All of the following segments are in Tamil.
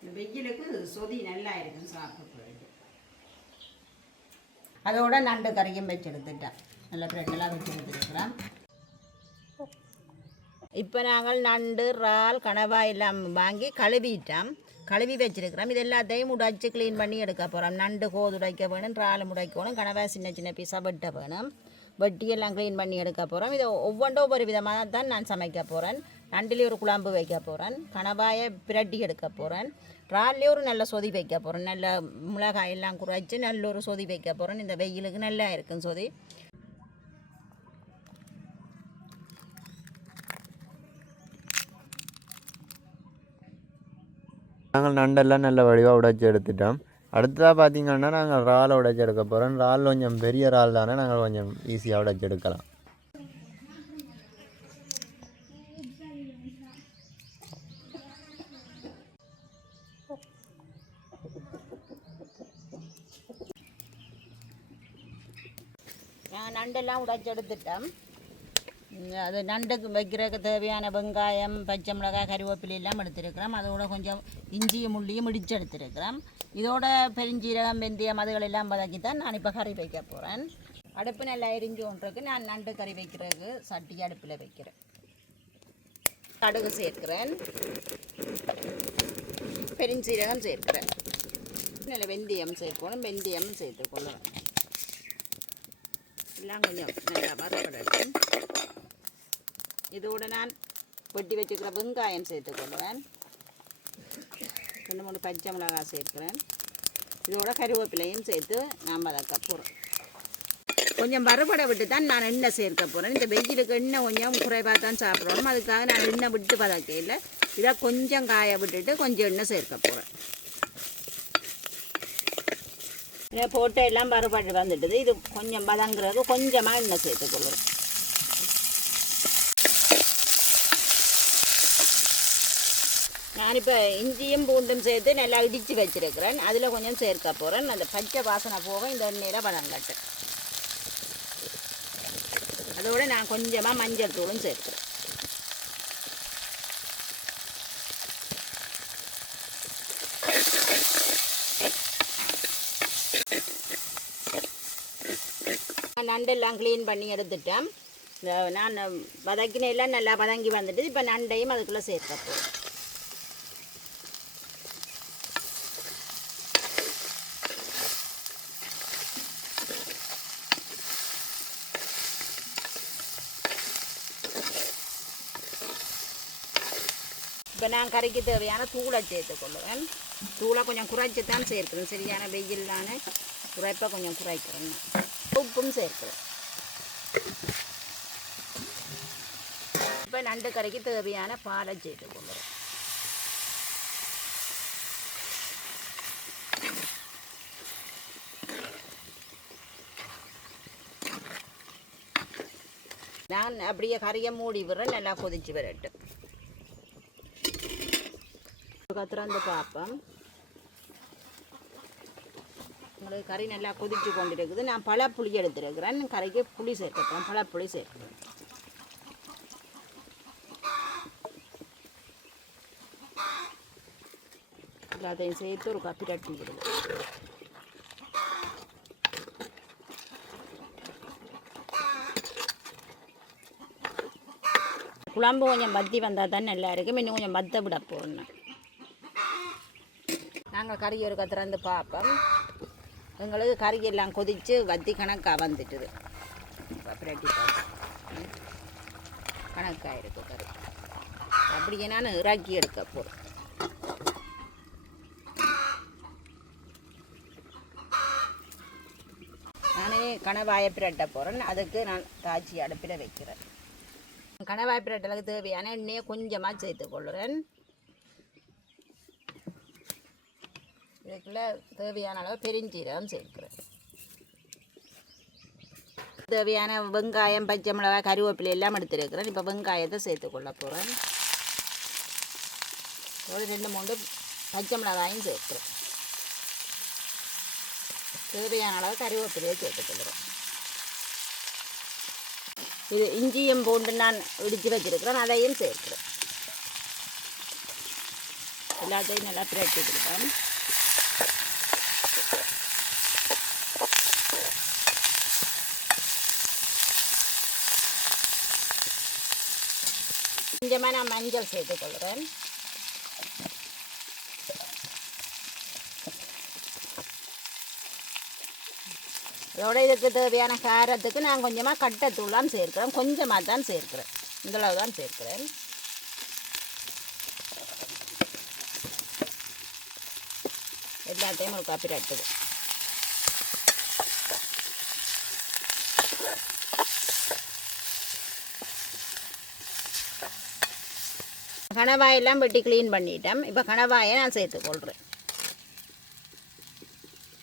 இந்த வெயிலுக்கு சொதி நல்லா இருக்கும் சாப்பிட்றதுக்கு. அதோட நண்டு கறியும் வச்சு எடுத்துட்டேன். நல்லா ப்ரெட்டெல்லாம் வச்சு எடுத்துருக்குறேன். இப்போ நாங்கள் நண்டு இறால் கணவாய் எல்லாம் வாங்கி கழுவி வச்சுருக்கிறோம். இது எல்லாத்தையும் உடைச்சி க்ளீன் பண்ணி எடுக்க போகிறோம். நண்டு கோது உடைக்க வேணும், இறால் உடைக்கணும், கணவாய் சின்ன சின்ன பீஸாக வெட்ட வேணும். வெட்டியெல்லாம் க்ளீன் பண்ணி எடுக்க போகிறோம். இதை ஒவ்வொன்றும் ஒரு விதமாக தான் நான் சமைக்க போகிறேன். நண்டுலேயே ஒரு குழம்பு வைக்க போகிறேன், கணவாயை பிரட்டி எடுக்க போகிறேன், இறால்லேயே ஒரு நல்ல சொதி வைக்க போகிறேன். நல்ல மிளகாய் எல்லாம் குறைச்சி நல்ல ஒரு சொதி வைக்க போகிறேன். இந்த வெயிலுக்கு நல்லா இருக்கும் சொதி. நாங்கள் நண்டெல்லாம் நல்ல வடிவாக உடைச்சி எடுத்துட்டோம். அடுத்ததாக பார்த்திங்கன்னா நாங்கள் இறால் உடைச்சி எடுக்க போகிறோம். இறால் கொஞ்சம் பெரிய இறால் தானே, நாங்கள் கொஞ்சம் ஈஸியாக உடைச்சி எடுக்கலாம். நண்டெல்லாம் உடைச்சி எடுத்துட்டோம். அது நண்டுக்கு வைக்கிறதுக்கு தேவையான வெங்காயம், பச்சை மிளகாய், கருவேப்பிலை எல்லாம் எடுத்துருக்கிறோம். அதோட கொஞ்சம் இஞ்சியும் முள்ளியும் இடித்து எடுத்துருக்கிறோம். இதோட பெருஞ்சீரகம், வெந்தயம் அதுகளெல்லாம் வதக்கி தான் நான் இப்போ கறி வைக்க போகிறேன். அடுப்பு நல்லா எரிஞ்சு ஒன்றுக்கு நான் நண்டு கறி வைக்கிறதுக்கு சட்டி அடுப்பில் வைக்கிறேன். கடுகு சேர்க்கிறேன், பெருஞ்சீரகம் சேர்க்கிறேன், நல்ல வெந்தயம் சேர்க்கணும், வெந்தயம் சேர்த்துக்கொள்ளுவேன். எல்லாம் கொஞ்சம் நல்லா வறுபடட்டும். இதோடு நான் வெட்டி வச்சுக்கிற வெங்காயம் சேர்த்துக்கொள்வேன். 2-3 பச்சை மிளகாய் சேர்க்கிறேன். இதோட கருவேப்பிலையும் சேர்த்து நான் வதக்க போகிறேன். கொஞ்சம் வறுபட விட்டு தான் நான் எண்ணெய் சேர்க்க போகிறேன். இந்த வெயிலுக்கு எண்ணெய் கொஞ்சம் குறைவாக தான் சாப்பிட்றோம். அதுக்காக நான் எண்ணெய் விட்டு வதக்கையில் இதை கொஞ்சம் காய விட்டுட்டு கொஞ்சம் எண்ணெய் சேர்க்க போகிறேன். இதை போட்டு எல்லாம் வறுபட்டு வந்துட்டுது. இது கொஞ்சம் வதங்குறது கொஞ்சமாக எண்ணெய் சேர்த்துக்கொள்ளுறேன். நான் இப்போ இஞ்சியும் பூண்டும் சேர்த்து நல்லா இடித்து வச்சுருக்கிறேன். அதில் கொஞ்சம் சேர்க்க போகிறேன். அந்த பச்சை வாசனை போக இந்த எண்ணெயில் வதங்கட்டு. அதோடு நான் கொஞ்சமாக மஞ்சள் தூளும் சேர்க்கிறேன். நண்டெல்லாம் க்ளீன் பண்ணி எடுத்துட்டேன். நான் வதக்கினெல்லாம் நல்லா வதங்கி வந்துட்டு இப்போ நண்டையும் அதுக்குள்ளே சேர்க்க போகிறேன். இப்போ நான் கறிக்கு தேவையான தூளை சேர்த்துக்கொள்ளுவேன். தூளை கொஞ்சம் குறைச்சி தான் சேர்க்கிறேன். சரியான வெயிலான குறைப்பை கொஞ்சம் குறைக்கிறேன். உப்பும் சேர்க்கிறேன். இப்போ நண்டு கறிக்கு தேவையான பாலை சேர்த்துக்கொள்ளுறேன். நான் அப்படியே கறியை மூடி விடுறேன். நல்லா கொதிச்சு வரட்டும். திறந்து பார்ப்பேன். உங்களுக்கு கறி நல்லா கொதிச்சு கொண்டு இருக்குது. நான் பழப்புளி எடுத்துருக்கிறேன். கறிக்கு புளி சேர்க்கிறேன். பழப்புளி சேர்க்கிறேன். எல்லாத்தையும் சேர்த்து ஒரு கப்பி ரட்டி விடுது. குழம்பு கொஞ்சம் பத்தி வந்தால் தான் நல்லா இருக்கும். இன்னும் கொஞ்சம் பத்த விட போடணும். நாங்கள் கறி ஒரு திறந்து பார்ப்போம். எங்களுக்கு கறியெல்லாம் கொதித்து வத்தி கணக்காக வந்துட்டுது. பிரட்டி பார்ப்போம். கணக்காக இருக்குது கறி. அப்படியே நான் இறக்கி எடுக்க போகிறேன். நானே கணவாயை பிரட்ட போகிறேன். அதுக்கு நான் காய்ச்சி அடுப்பில் வைக்கிறேன். கணவாய் பிரட்டலுக்கு தேவையான எண்ணெயை கொஞ்சமாக சேர்த்துக்கொள்ளுறேன். இதுக்குள்ள தேவையான அளவு பெருஞ்சீரகம் சேர்க்கிறேன். தேவையான வெங்காயம், பச்சை மிளகாய், கருவேப்பிலை எல்லாம் எடுத்துருக்கிறேன். இப்போ வெங்காயத்தை சேர்த்துக்கொள்ள போகிறேன். ஒரு 2-3 பச்சை மிளகாயும் சேர்க்கிறேன். தேவையான அளவு கருவேப்பிலையை சேர்த்துக்கொள்ளுறேன். இது இஞ்சியும் பூண்டு நான் இடித்து வச்சிருக்கிறேன். அதையும் சேர்க்கிறேன். எல்லாத்தையும் நல்லா பிரட்டி கொடுப்போம். கொஞ்சமாக நான் மஞ்சள் சேர்த்துக்கொள்கிறேன். இதோட இதுக்கு தேவையான காரத்துக்கு நான் கொஞ்சமாக கட்டைத்தூள்லாம் சேர்க்கிறேன். கொஞ்சமாக தான் சேர்க்கிறேன், இந்தளவு தான் சேர்க்கிறேன். எல்லாத்தையும் ஒரு காப்பி ரட்டுது. கணவாயெல்லாம் வெட்டி க்ளீன் பண்ணிட்டேன். இப்போ கணவாயை நான் சேர்த்துக்கொள்கிறேன்.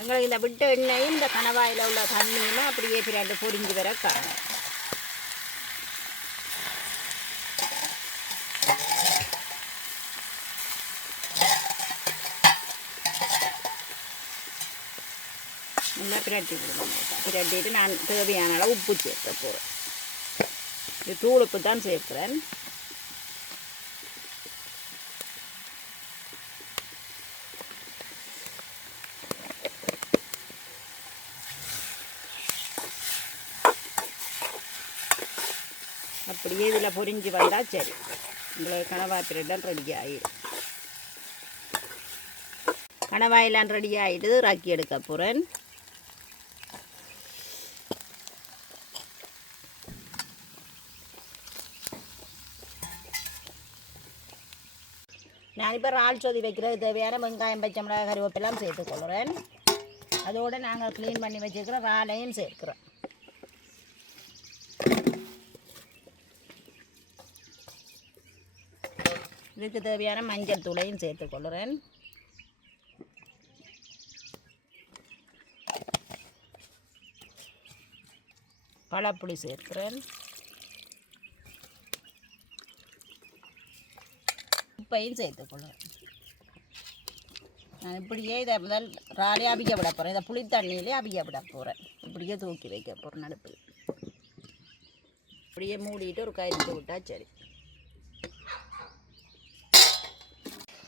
எங்களுக்கு இந்த விட்ட எண்ணெயும் இந்த கணவாயில் உள்ள தண்ணியுமே அப்படியே பிராண்டு பொரிஞ்சு வர காரணம். நல்லா பிரட்டி விடுவோம். பிரட்டிட்டு நான் தேவையான அளவு உப்பு சேர்க்க போகிறேன். இது தூள் உப்பு தான் சேர்க்குறேன். அப்படியே இதில் பொரிஞ்சு வந்தால் சரி, உங்களுக்கு கணவாய் பிரட்டன் ரெடி ஆகிடும். கணவாயெல்லாம் ரெடி ஆகிட்டு ராக்கி எடுக்க போகிறேன். நான் இப்போ இறால் சொதி வைக்கிறது தேவையான வெங்காயம், பச்சை மிளகாய், கருவேப்பெல்லாம் சேர்த்துக்கொள்கிறேன். அதோடு நாங்கள் க்ளீன் பண்ணி வச்சுருக்கிற இறாலையும் சேர்க்குறோம். இதுக்கு தேவையான மஞ்சள் தூளையும் சேர்த்துக்கொள்கிறேன். பழப்புளி சேர்க்கிறேன். உப்பையும் சேர்த்துக்கொள்கிறேன். நான் இப்படியே இதை முதல் ராலியாக அவிய விட போகிறேன். இதை புளி தண்ணியிலே அவிய விட போகிறேன். இப்படியே தூக்கி வைக்க போகிறேன் நடுப்பில். இப்படியே மூடிட்டு ஒரு கயிறு விட்டால் சரி.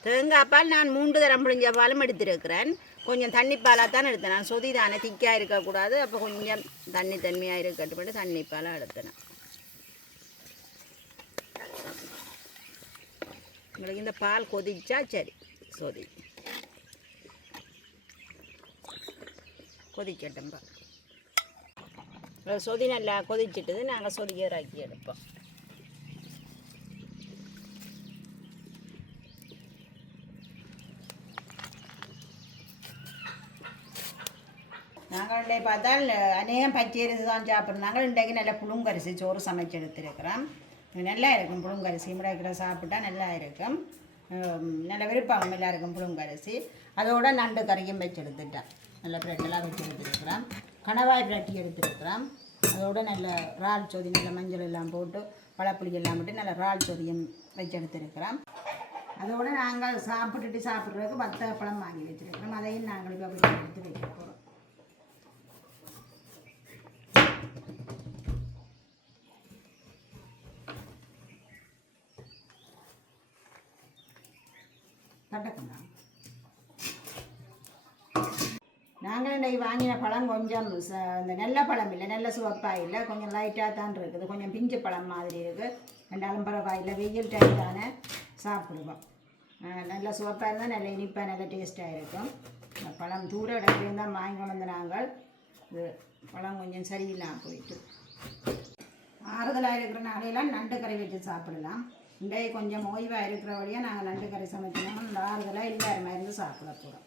தேங்காய் பால் நான் 3 தரம் புளிஞ்ச பாலும் எடுத்துருக்கிறேன். கொஞ்சம் தண்ணி பாலாக தான் எடுத்தேன். நான் சொதி தானே திக்காக இருக்கக்கூடாது, அப்போ கொஞ்சம் தண்ணியாக இருக்கட்டும் தண்ணி பாலாக எடுத்தேன். உங்களுக்கு இந்த பால் கொதிச்சா சரி, சொதி கொதிக்கட்டும். சொதி நல்லா கொதிச்சிட்டது, நாங்கள் சொதியை இறக்கி எடுப்போம். நாங்கள் இன்றைக்கு பார்த்தால் அநேகம் பச்சரிசி தான் சாப்பிட்றோம். நாங்கள் இன்றைக்கு நல்ல புழுங்கரிசி சோறு சமைச்சு எடுத்துருக்கிறோம். நல்லா இருக்கும் புழுங்கரிசி. முறைக்கிற சாப்பிட்டா நல்லா இருக்கும். நல்ல விருப்பம் எல்லாருக்கும் புழுங்கரிசி. அதோடு நண்டு கறியும் வச்சு எடுத்துட்டேன். நல்ல பிரெட்டெல்லாம் வச்சு எடுத்துருக்கிறோம். கணவாய் பிரட்டி எடுத்துருக்கிறோம். அதோடு நல்ல இறால் சொதி, நல்ல மஞ்சள் எல்லாம் போட்டு பழப்புளி எல்லாம் போட்டு நல்ல இறால் சொதியும் வச்சு எடுத்துருக்கிறோம். அதோடு நாங்கள் சாப்பிட்றதுக்கு வத்த பழம் வாங்கி வச்சுருக்கிறோம். அதையும் நாங்கள் இப்போ அப்படி எடுத்து வைக்க போகிறோம். தட்டக்கணும். நாங்கள் இன்றைக்கு வாங்கின பழம் கொஞ்சம் இந்த நல்ல பழம் இல்லை, நல்ல சிவப்பாக இல்லை, கொஞ்சம் லைட்டாக தான் இருக்குது. கொஞ்சம் பிஞ்சு பழம் மாதிரி இருக்குது. ரெண்டாலும் பரவாயில்லை, வெயில் டைம் தானே சாப்பிடுவோம். நல்ல சிவப்பாக இருந்தால் நல்ல இனிப்பாக நல்ல டேஸ்ட்டாக இருக்கும். இந்த பழம் தூர இடத்துலேருந்து தான் வாங்கி கொண்டு வந்து நாங்கள். இது பழம் கொஞ்சம் சரியில்லாமல் போயிட்டு ஆறுதலாக இருக்கிற நாளையெல்லாம் நண்டு கறி வச்சு சாப்பிடலாம். இன்றைக்கு கொஞ்சம் ஓய்வாக இருக்கிற வழியாக நாங்கள் நண்டு கறி சமைக்கணும். இந்த ஆறுதலாக எல்லாருமே இருந்து சாப்பிட போகிறோம்.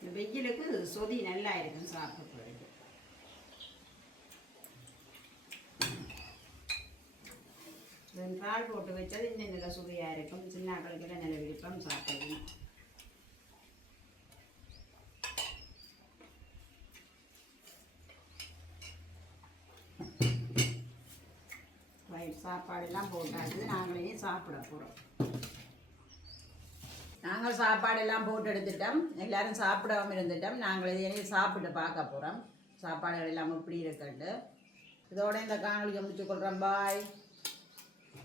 இந்த வெயிலுக்கு சொதி நல்லா இருக்கும் சாப்பிட்றது. இறால் போட்டு வச்சது இன்னும் நல்ல சுவையாக இருக்கும். சின்ன ஆக்களுக்கு நல்ல விருப்பம் சாப்பிடணும். சாப்பாடெல்லாம் போட்டாச்சு. நாங்களே சாப்பிட போகிறோம். நாங்கள் சாப்பாடெல்லாம் போட்டு எடுத்துட்டோம். எல்லாரும் சாப்பிடாம இருந்துட்டோம். நாங்கள் இதையே சாப்பிட்டு பார்க்க போகிறோம். சாப்பாடுகள் எல்லாம் எப்படி இருக்குன்ட்டு. இதோட இந்த காணொலியை முடிச்சுக்கொள்கிறோம். பாய்.